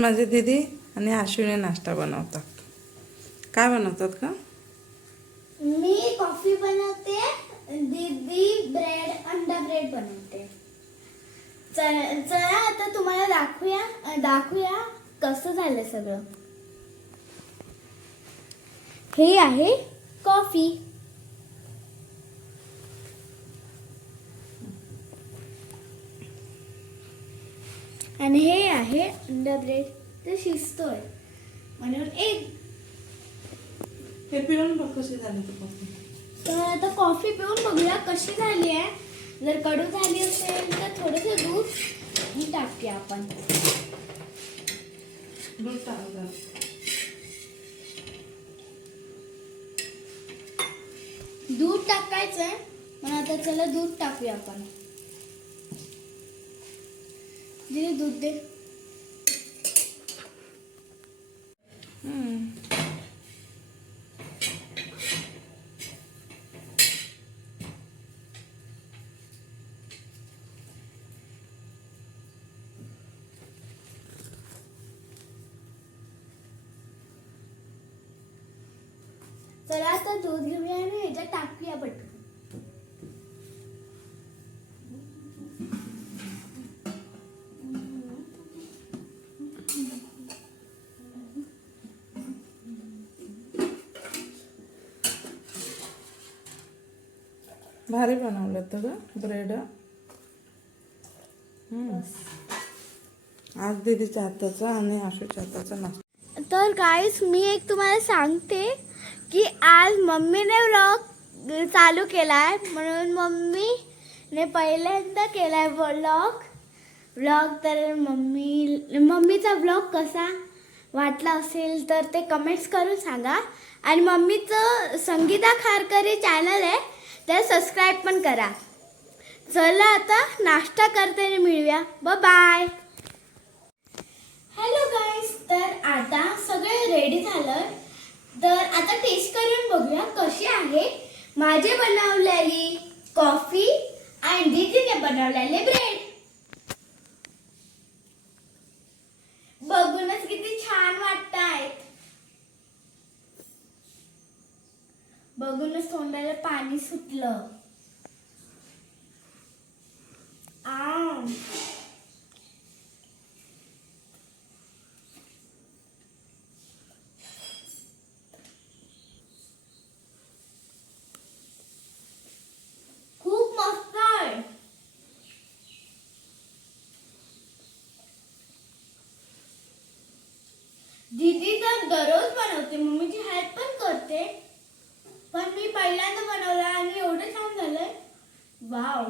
माझी दीदी आणि आशुने नाश्ता बनवतात. काय बनवतात का? मी कॉफी बनवते, दीदी अंडा ब्रेड बनवते. चला आता तुम्हाला दाखवूया कसं झालं सगळं. हे आहे कॉफी. आणि हे आहे अंडा ब्रेड. ते शिजतोय म्हणून हे पिऊन बघ कशी झाली ती कॉफी. तर आता कॉफी पिऊन बघूया कशी झाली आहे. जर कडू झाली असेल तर थोडंसं दूध टाकूया आपण. दूध टाकूया. दूध टाकायचंय पण आता चला दूध टाकूया आपण. दीदी दूध दे. चला आता दूध घेऊया आणि ह्याच्यात टाकूया पटकन. भारी बनवलं तर ब्रेड. आज दीदीच्या हाताचा आणि आशूच्या हाताचा नाश्ता. तर गाईस मी एक तुम्हाला सांगते की आज मम्मीने व्लॉग चालू केलाय म्हणून मम्मीने पहिल्यांदा केलाय व्लॉग. तर मम्मीचा व्लॉग कसा वाटला असेल तर ते कमेंट्स करून सांगा. आणि मम्मीचं संगीता खारकरी चॅनल आहे तर सबस्क्राईब पण करा. चला आता नाश्ता करते मिळूया. बाय. हॅलो गाईस, तर आता सगळं रेडी झालं. तर आता टेस्ट करून बघूया कशी आहे माझे बनवलेली कॉफी आणि दीदीने बनवलेले ब्रेड. बघूनच किती छान वाटतायत. बघूनच तोंडाला पाणी सुटलं. खूप मस्त आहे. दीदी तर दररोज बनवते, मम्मीची हेल्प पण करते. पण मी पहिल्यांदा बनवला आणि एवढं छान झालंय. वाव.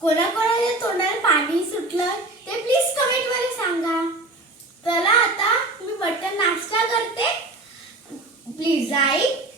कोणाकोणाच्या तोंडाला पाणी सुटलं ते प्लीज कमेंट मध्ये सांगा. चला आता मी बटन नाश्ता करते. Please like